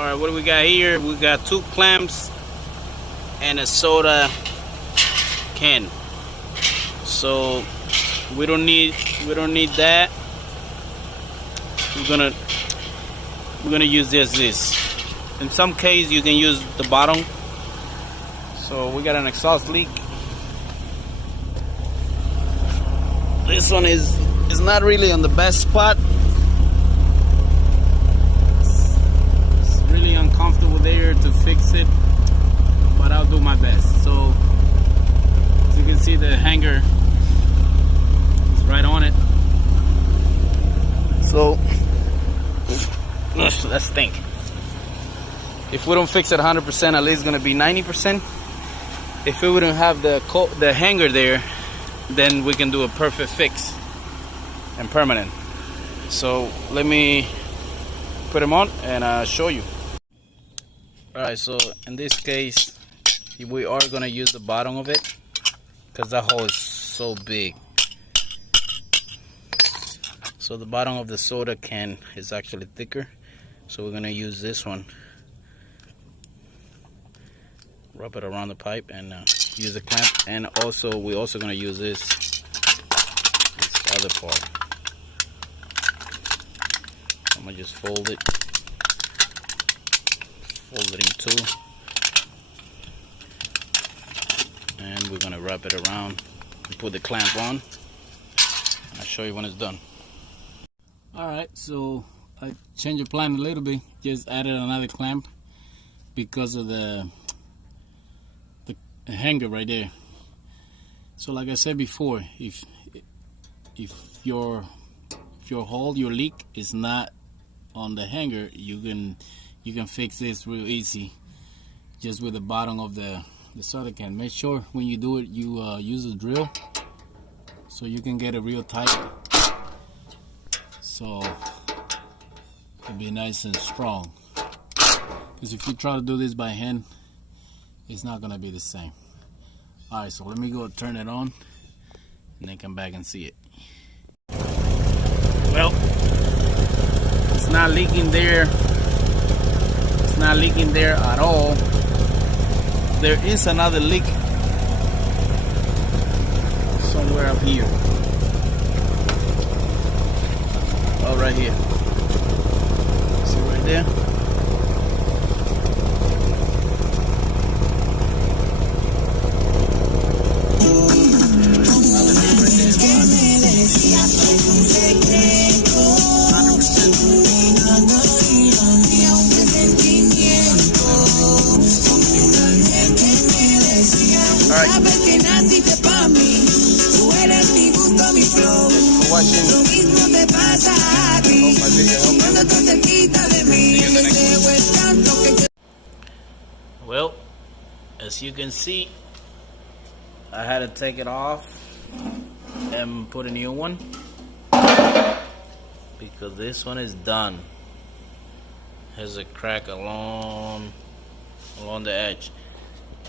Alright, what do we got here? We got 2 clamps and a soda can. So we don't need that. We're gonna use this. In some case you can use the bottom. So we got an exhaust leak. This one is not really on the best spot. It's really uncomfortable there to fix it, but I'll do my best. So as you can see, the hanger is right on it. So let's think. If we don't fix it 100%, at least it's gonna be 90%. If we wouldn't have the hanger there, then we can do a perfect fix and permanent. So let me put them on and show you. Alright, so in this case we are gonna use the bottom of it because that hole is so big. So the bottom of the soda can is actually thicker, so we're gonna use this one. Wrap it around the pipe and use a clamp, and also we're also gonna use this other part. I'm gonna just fold it in 2, and we're gonna wrap it around and put the clamp on. I'll show you when it's done. Alright, so I changed the plan a little bit, just added another clamp because of the hanger right there. So like I said before, if your hole, your leak is not on the hanger, you can fix this real easy just with the bottom of the soda can. Make sure when you do it you use a drill so you can get it real tight, so it'll be nice and strong, because if you try to do this by hand, it's not gonna be the same. Alright, so let me go turn it on and then come back and see it. Well, it's not leaking there. It's not leaking there at all. There is another leak somewhere up here. Oh, right here. See right there? Well, as you can see, I had to take it off and put a new one because this one is done. Has a crack along the edge.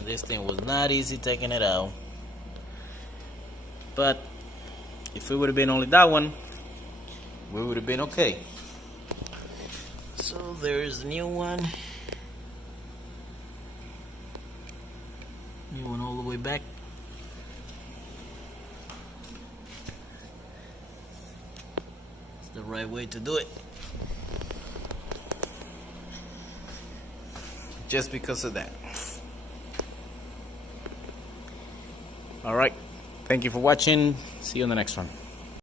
This thing was not easy taking it out, but if it would have been only that one, we would have been okay. So there's a new one all the way back. It's the right way to do it, just because of that. Alright, thank you for watching. See you on the next one.